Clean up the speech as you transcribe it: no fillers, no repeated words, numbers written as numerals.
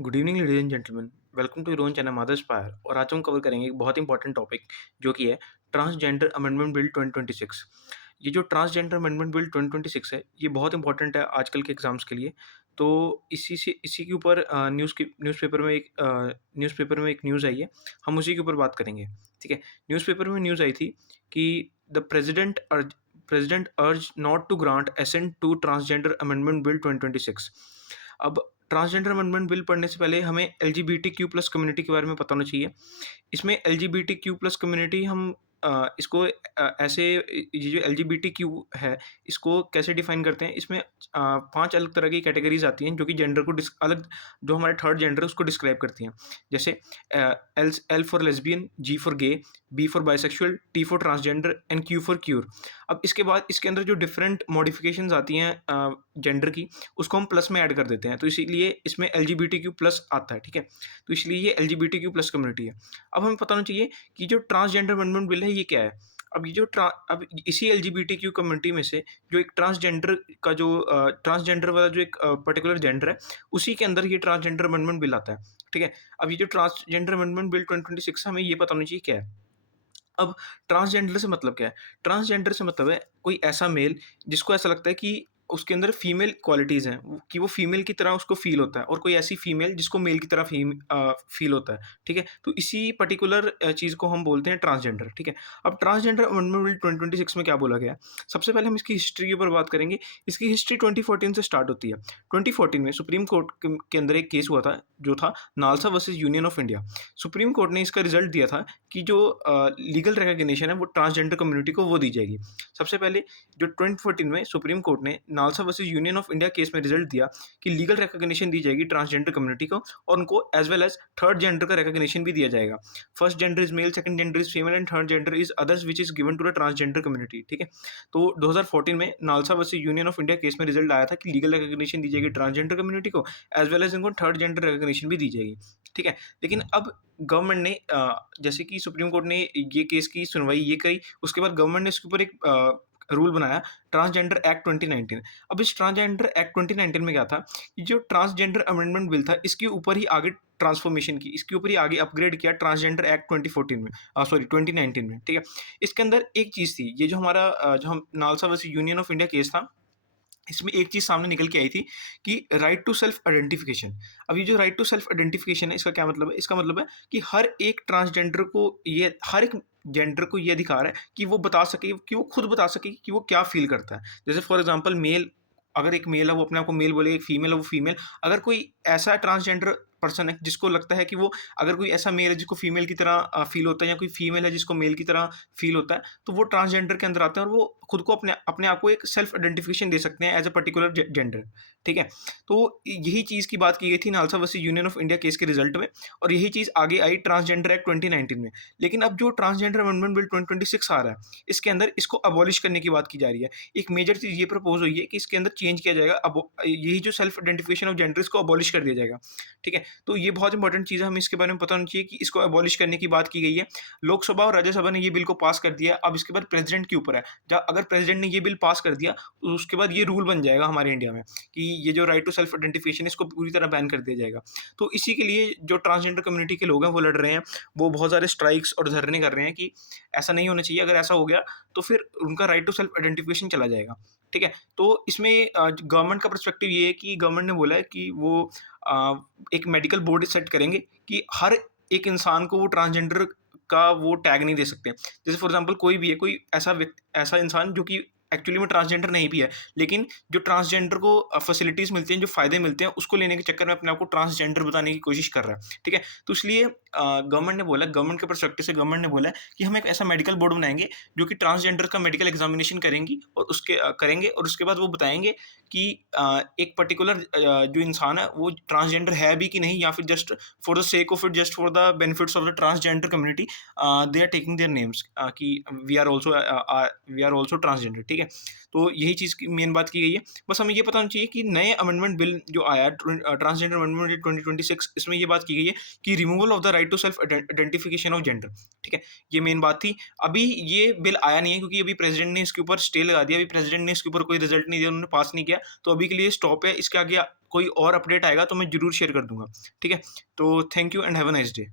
Good evening ladies and gentleman. Welcome to your own channel mothers पायर। और आज हम कवर करेंगे एक बहुत इंपॉर्टेंट टॉपिक जो कि है ट्रांसजेंडर अमेंडमेंट बिल 2026। ये जो ट्रांसजेंडर अमेंडमेंट बिल 2026 है, ये बहुत इंपॉर्टेंट है आजकल के एग्जाम्स के लिए। तो इसी के ऊपर न्यूज़पेपर में एक न्यूज़ आई है। हम उसी के ऊपर बात करेंगे। ठीक है। न्यूज़पेपर में न्यूज़ आई थी कि the president urged not to grant assent to transgender amendment bill 2026। अब ट्रांसजेंडर अमेंडमेंट बिल पढ़ने से पहले हमें एलजीबीटीक्यू प्लस कम्युनिटी के बारे में पता होना चाहिए। इसमें एलजीबीटीक्यू प्लस कम्युनिटी हम इसको ऐसे ये जो एलजीबीटीक्यू है, इसको कैसे डिफाइन करते हैं? इसमें 5 अलग तरह की कैटेगरीज़ आती हैं जो कि जेंडर को डिस अलग जो हमारे थर्ड जेंडर है उसको डिस्क्राइब करती हैं। जैसे L for lesbian, G for gay, B for bisexual, T for transgender and Q for queer. अब इसके बाद इसके अंदर जो डिफरेंट मॉडिफिकेशंस आती हैं जेंडर की, उसको हम प्लस में ऐड कर देते हैं। तो इसीलिए इसमें एलजीबीटीक्यू प्लस आता है। ठीक है। तो इसलिए ये एलजीबीटीक्यू प्लस कम्युनिटी है। अब हमें पता होना चाहिए कि जो ट्रांसजेंडर अमेंडमेंट बिल है ये क्या है। अब इसी एलजीबीटीक्यू कम्युनिटी में से जो एक ट्रांसजेंडर वाला जो एक पर्टिकुलर जेंडर है, उसी के अंदर ये ट्रांसजेंडर अमेंडमेंट बिल आता है। ठीक है। अब ये जो ट्रांसजेंडर अमेंडमेंट बिल 2026 हमें ये पता होना चाहिए क्या है। अब ट्रांसजेंडर से मतलब क्या है? ट्रांसजेंडर से मतलब है कोई ऐसा मेल जिसको ऐसा लगता है कि उसके अंदर फीमेल क्वालिटीज़ हैं, कि वो फीमेल की तरह उसको फ़ील होता है, और कोई ऐसी फीमेल जिसको मेल की तरह फ़ील होता है। ठीक है? तो इसी पर्टिकुलर चीज़ को हम बोलते हैं ट्रांसजेंडर। ठीक है? अब ट्रांसजेंडर अमेंडमेंट बिल 2026 में क्या बोला गया है? सबसे पहले हम इसकी हिस्ट्री के ऊपर बात करेंगे। इसकी हिस्ट्री 2014 से स्टार्ट होती है। 2014 में सुप्रीम कोर्ट के अंदर एक केस हुआ था, जो था NALSA versus union of India. Supreme court ने इसका रिजल्ट दिया था कि जो लीगल रिकॉग्निशन है वो ट्रांसजेंडर कम्युनिटी को वो दी जाएगी। सबसे पहले जो 2014 में सुप्रीम कोर्ट ने NALSA versus union of India case में रिजल्ट दिया कि लीगल रिकॉग्निशन दी जाएगी ट्रांसजेंडर कम्युनिटी को, और उनको as well as third gender का रिकॉग्निशन भी दिया जाएगा। First gender is male, second gender is female and third gender is others which is given to the transgender community. ठीक है। तो 2014 में NALSA versus union of India case में result आया था कि लीगल रिकॉग्निशन दी जाएगी ट्रांसजेंडर कम्युनिटी को, एज वेल एज इनको थर्ड जेंडर रिकॉग्निशन भी दी जाएगी। ठीक है। लेकिन अब गवर्नमेंट ने जैसे कि सुप्रीम कोर्ट ने ये केस की सुनवाई ये करी, उसके बाद गवर्नमेंट ने इसके ऊपर एक रूल बनाया, ट्रांसजेंडर एक्ट 2019। अब इस ट्रांसजेंडर एक्ट 2019 में क्या था कि जो ट्रांसजेंडर अमेंडमेंट बिल था, इसके ऊपर ही आगे ट्रांसफॉर्मेशन की, इसके ऊपर ही आगे अपग्रेड किया ट्रांसजेंडर एक्ट 2014 में, सॉरी 2019 में। ठीक है। इसके अंदर एक चीज़ थी, ये जो हमारा जो हम NALSA versus union of India case था, इसमें एक चीज़ सामने निकल के आई थी कि राइट टू सेल्फ आइडेंटिफिकेशन। अब ये जो राइट टू सेल्फ आइडेंटिफिकेशन है, इसका क्या मतलब है? इसका मतलब है कि हर एक जेंडर को ये अधिकार है कि वो बता सके, कि वो खुद बता सके कि वो क्या फ़ील करता है। जैसे फॉर एग्ज़ाम्पल मेल, अगर एक मेल है वो अपने आप को मेल बोलेगा, एक फीमेल है वो फीमेल। अगर कोई ऐसा ट्रांसजेंडर पर्सन है जिसको लगता है कि वो, अगर कोई ऐसा मेल है जिसको फीमेल की तरह फ़ील होता है, या कोई फीमेल है जिसको मेल की तरह फ़ील होता है, तो वो ट्रांसजेंडर के अंदर आते हैं और वो खुद को अपने अपने आप को एक सेल्फ आइडेंटिफिकेशन दे सकते हैं एज अ पर्टिकुलर जेंडर। ठीक है। तो यही चीज़ की बात की गई थी NALSA versus union of India case के रिजल्ट में, और यही चीज़ आगे आई ट्रांसजेंडर एक्ट 2019 में। लेकिन अब जो ट्रांसजेंडर अमेंडमेंट बिल 2026 आ रहा है, इसके अंदर इसको अबॉलिश करने की बात की जा रही है। एक मेजर चीज़ ये प्रपोज हुई है कि इसके अंदर चेंज किया जाएगा, अब यही जो सेल्फ आइडेंटिफिकेशन ऑफ जेंडर, इसको अबॉलिश कर दिया जाएगा। ठीक है। तो ये बहुत इंपॉर्टेंट चीज़ है, हमें इसके बारे में पता होना चाहिए कि इसको अबॉलिश करने की बात की गई है। लोकसभा और राज्यसभा ने ये बिल को पास कर दिया है। अब इसके बाद प्रेसिडेंट के ऊपर है। अगर प्रेसिडेंट ने ये बिल पास कर दिया, तो उसके बाद ये रूल बन जाएगा हमारे इंडिया में कि ये जो राइट टू सेल्फ आइडेंटिफिकेशन, इसको पूरी तरह बैन कर दिया जाएगा। तो इसी के लिए जो ट्रांसजेंडर कम्युनिटी के लोग हैं वो लड़ रहे हैं, वो बहुत सारे स्ट्राइक्स और धरने कर रहे हैं कि ऐसा नहीं होना चाहिए। अगर ऐसा हो गया तो फिर उनका राइट टू सेल्फ आइडेंटिफिकेशन चला जाएगा। ठीक है। तो इसमें गवर्नमेंट का पर्सपेक्टिव ये है कि गवर्नमेंट ने बोला है कि वो अ, एक मेडिकल बोर्ड सेट करेंगे कि हर एक इंसान को वो ट्रांसजेंडर का वो टैग नहीं दे सकते। जैसे फॉर एग्ज़ाम्पल कोई भी है, कोई ऐसा इंसान जो कि एक्चुअली में ट्रांसजेंडर नहीं भी है, लेकिन जो ट्रांसजेंडर को फैसिलिटीज़ मिलती हैं, जो फ़ायदे मिलते हैं, उसको लेने के चक्कर में अपने आप को ट्रांसजेंडर बताने की कोशिश कर रहा है। ठीक है? तो इसलिए गवर्नमेंट के पर्सपेक्टिव से गवर्नमेंट ने बोला है कि हम एक ऐसा मेडिकल बोर्ड बनाएँगे जो कि ट्रांसजेंडर का मेडिकल एग्ज़ामिनेशन करेंगे, और उसके बाद वो बताएँगे कि एक पर्टिकुलर जो इंसान है वो ट्रांसजेंडर है भी कि नहीं, या फिर just for the sake of it, just for the benefits of the transgender community, they are taking their names कि वी आर आल्सो ट्रांसजेंडर। ठीक है। ठीक है? तो यही चीज़ की मेन बात की गई है। बस हमें ये पता होना चाहिए कि नए अमेंडमेंट बिल जो आया ट्रांसजेंडर अमेंडमेंट बिल 2026, इसमें ये बात की गई है कि removal of the right to self identification of gender, ठीक है? ये मेन बात थी। अभी ये बिल आया नहीं है क्योंकि अभी प्रेज़िडेंट ने इसके ऊपर स्टे लगा दिया, अभी प्रेज़िडेंट ने इसके ऊपर कोई रिज़ल्ट नहीं दिया, उन्होंने पास नहीं किया, तो अभी के लिए स्टॉप है। इसके आगे कोई और अपडेट आएगा तो मैं ज़रूर शेयर कर दूँगा, ठीक है? तो thank you and have a nice day.